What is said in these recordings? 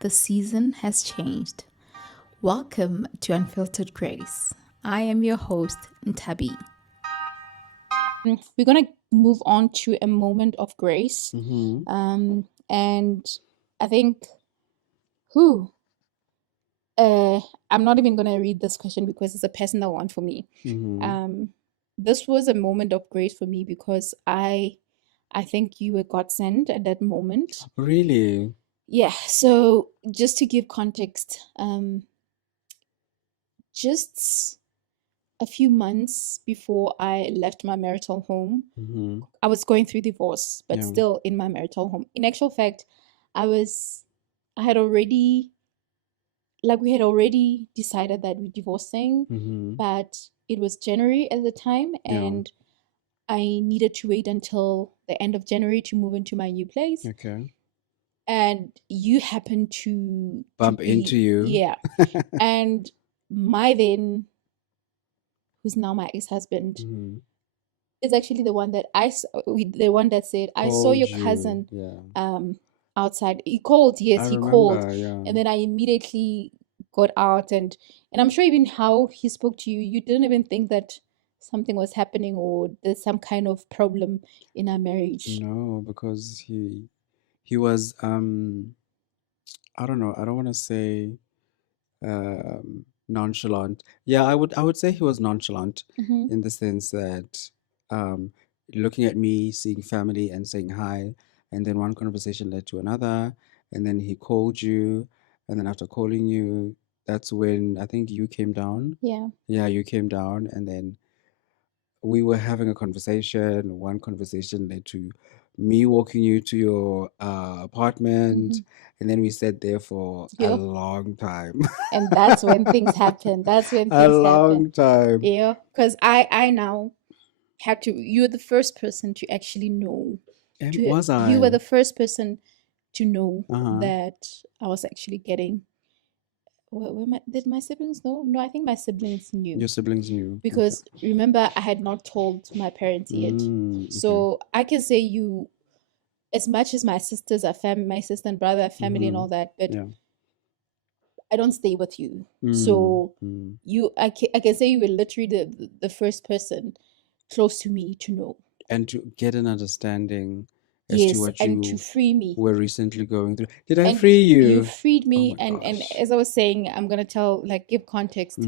The season has changed. Welcome to Unfiltered Grace. I am your host, Ntabi. We're going to move on to a moment of grace. And I think, who? I'm not even going to read this question because it's a personal one for me. This was a moment of grace for me because I think you were God sent at that moment. Really? Yeah, so just to give context, just a few months before I left my marital home, I was going through divorce, but Yeah. still in my marital home. In actual fact, we had already decided that we're divorcing, but it was January at the time, Yeah. and I needed to wait until the end of January to move into my new place. Okay. And you happened to Bump be, into you. yeah. And my then, who's now my ex-husband, is actually the one that said, I saw Called your you. cousin Yeah. outside. He called, yes, I he remember, called. yeah. And then I immediately got out, and I'm sure even how he spoke to you, you didn't even think that something was happening or there's some kind of problem in our marriage. No, because he was I don't know, I don't want to say nonchalant. Yeah, I would say he was nonchalant in the sense that um looking at me, seeing family and saying hi, and then one conversation led to another, and then he called you, and then after calling you, that's when I think you came down. Yeah. Yeah, you came down, and then we were having a conversation. One conversation led to me walking you to your apartment, and then we sat there for a Yeah. long time. And that's when things happen. That's when A things happen. long time. Yeah. Because I now had to, you're the first person to actually know. And was You were I? the first person to know Uh-huh. that I was actually getting. Did my siblings know? No, I think my siblings knew. Your siblings knew. Because remember, I had not told my parents yet. Okay. So I can say you, as much as my sisters are family, my sister and brother are family and all that, but Yeah. I don't stay with you. So I can say you were literally the first person close to me to know. And to get an understanding as to Yes, what and to you free me. were recently going through. Did I And free you you? freed Oh me, my and gosh. as I was saying, I'm gonna give context.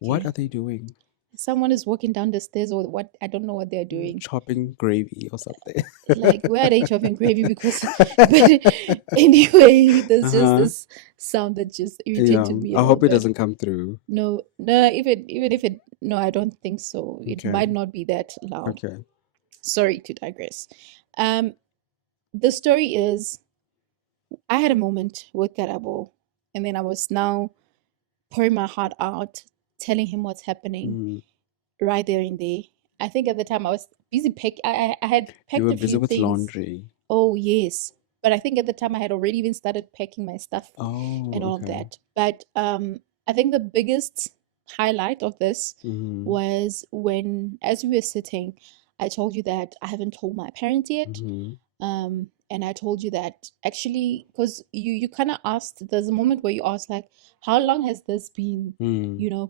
What Okay. are they doing? Someone is walking down the stairs, or what? I don't know what they're doing. Chopping gravy or something. Like, where are they chopping gravy? Because, but anyway, there's just this sound that just Yeah. irritated me a I little hope it bit. doesn't come through. No, no, even if it, no, I don't think so. It Okay. might not be that loud. Okay. Sorry to digress. The story is, I had a moment with Karabo, and then I was now pouring my heart out, telling him what's happening right there and there. I think at the time I was busy packing. I had You packed were a busy few with things. laundry. Oh, yes. But I think at the time I had already even started packing my stuff Oh, and all of okay. that. But I think the biggest highlight of this was when, as we were sitting, I told you that I haven't told my parents yet. And I told you that actually, because you kind of asked, there's a moment where you asked, like, how long has this been,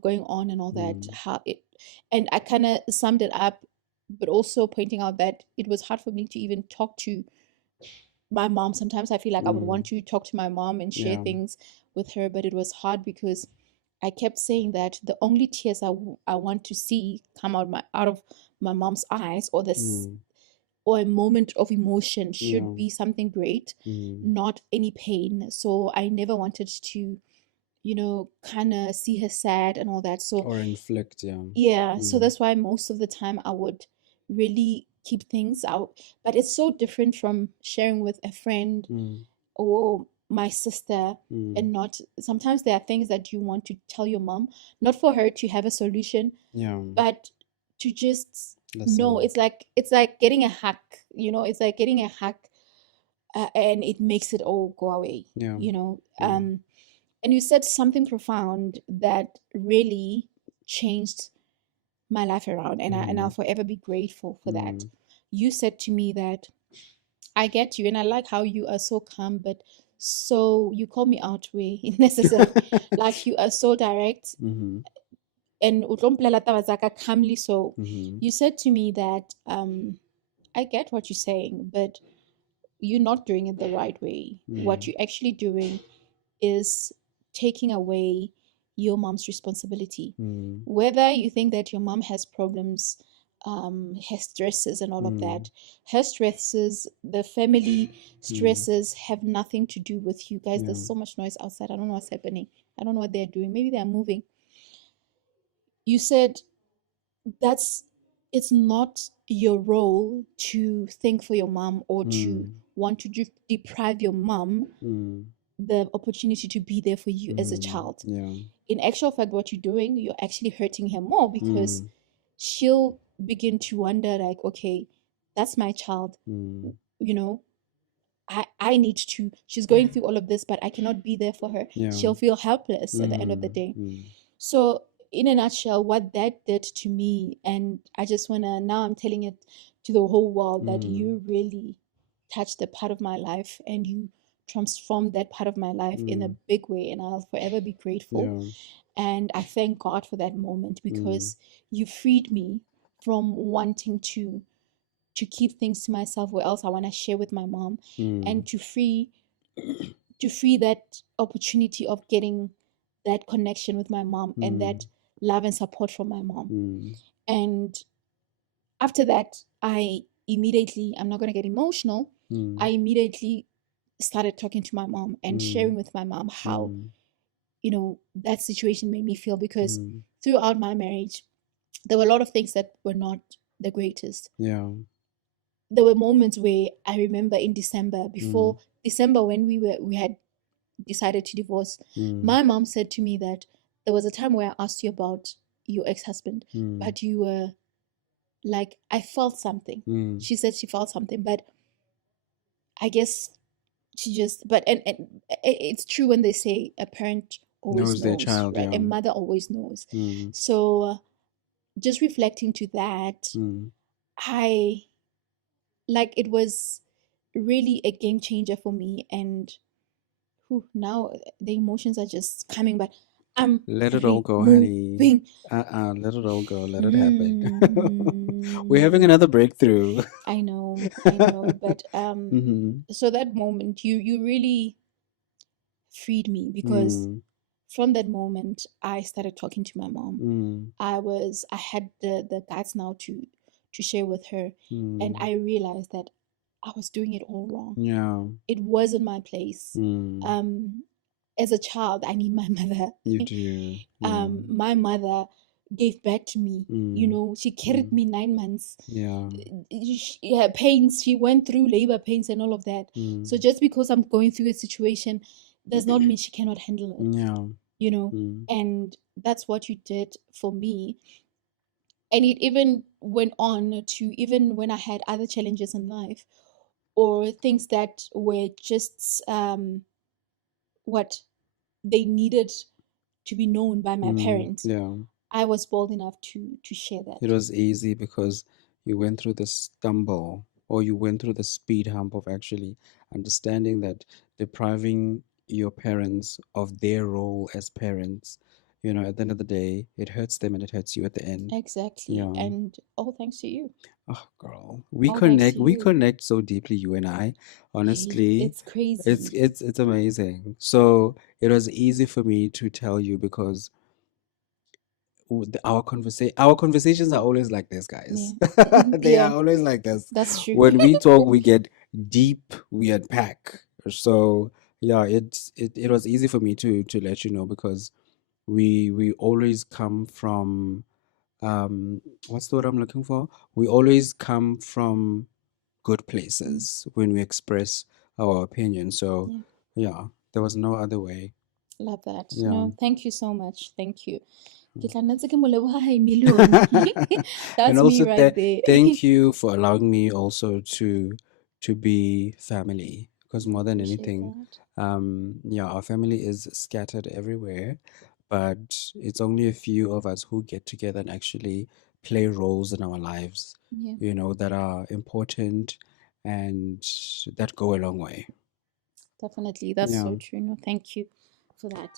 going on and all that? And I kind of summed it up, but also pointing out that it was hard for me to even talk to my mom. Sometimes I feel like I would want to talk to my mom and share Yeah. things with her, but it was hard because I kept saying that the only tears I want to see come out of my mom's eyes, or this or a moment of emotion, should be something great, not any pain. So I never wanted to, kind of see her sad and all that. So Or inflict, yeah. yeah, so that's why most of the time I would really keep things out. But it's so different from sharing with a friend or my sister, and not, sometimes there are things that you want to tell your mom, not for her to have a solution, Yeah. but to just know. Listen. It's like getting a hug, it's like getting a hug, and it makes it all go away. Yeah. And you said something profound that really changed my life around, and I'll forever be grateful for that. You said to me that I get you, and I like how you are so calm, but so you call me out way necessary. Like you are so direct and o tlo mpolela taba tsa ka calmly. So you said to me that I get what you're saying, but you're not doing it the right way. What you're actually doing is taking away your mom's responsibility. Whether you think that your mom has problems, has stresses and all of that, her stresses, the family stresses have nothing to do with you guys. There's so much noise outside. I don't know what's happening. I don't know what they're doing. Maybe they're moving. You said it's not your role to think for your mom or to want to deprive your mom the opportunity to be there for you as a child. In actual fact, what you're doing, you're actually hurting her more, because she'll begin to wonder like, okay, that's my child, you know, I need to, she's going through all of this, but I cannot be there for her. She'll feel helpless at the end of the day. So in a nutshell, what that did to me, and I just want to, now I'm telling it to the whole world, that you really touched a part of my life and you transformed that part of my life in a big way, and I'll forever be grateful. And I thank God for that moment, because you freed me from wanting to keep things to myself, or else I want to share with my mom, and to free that opportunity of getting that connection with my mom and that love and support from my mom. And after that, I immediately, I'm not going to get emotional, I immediately started talking to my mom and sharing with my mom how, you know, that situation made me feel, because throughout my marriage, there were a lot of things that were not the greatest. There were moments where I remember in December, before December, when we had decided to divorce, my mom said to me that there was a time where I asked you about your ex-husband, but you were like, I felt something. She said she felt something, but I guess she just, but and it's true when they say a parent always knows their child, right? A mother always knows. So just reflecting to that, I like, it was really a game changer for me. And now the emotions are just coming, but I'm let it all go, honey. Let it all go. Let it happen. We're having another breakthrough. I know, but so that moment, you really freed me, because from that moment I started talking to my mom. I had the guts now to share with her, and I realized that I was doing it all wrong. It wasn't my place. As a child, I need my mother. You do. My mother gave birth to me. You know, she carried me 9 months. Her pains, she went through labor pains and all of that. So just because I'm going through a situation does not mean she cannot handle it. You know, and that's what you did for me. And it even went on to, even when I had other challenges in life, or things that were just what they needed to be known by my parents. I was bold enough to share that. It was easy because you went through the stumble, or you went through the speed hump of actually understanding that depriving your parents of their role as parents, you know, at the end of the day, it hurts them and it hurts you at the end. Exactly. And all thanks to you. Oh, girl, we connect so deeply, you and I. Honestly, it's crazy. It's amazing. So it was easy for me to tell you, because our conversations are always like this, guys. They are always like this. That's true. When we talk, we get deep, we unpack. So yeah, it was easy for me to let you know, because we always come from what's the word I'm looking for? We always come from good places when we express our opinion. So yeah, there was no other way. Love that. Yeah. No, thank you so much. Thank you. That's And also, me right there. thank you for allowing me also to be family, because more than anything, yeah, our family is scattered everywhere, but it's only a few of us who get together and actually play roles in our lives, you know, that are important and that go a long way. Definitely. That's Yeah. so true. No, thank you for that.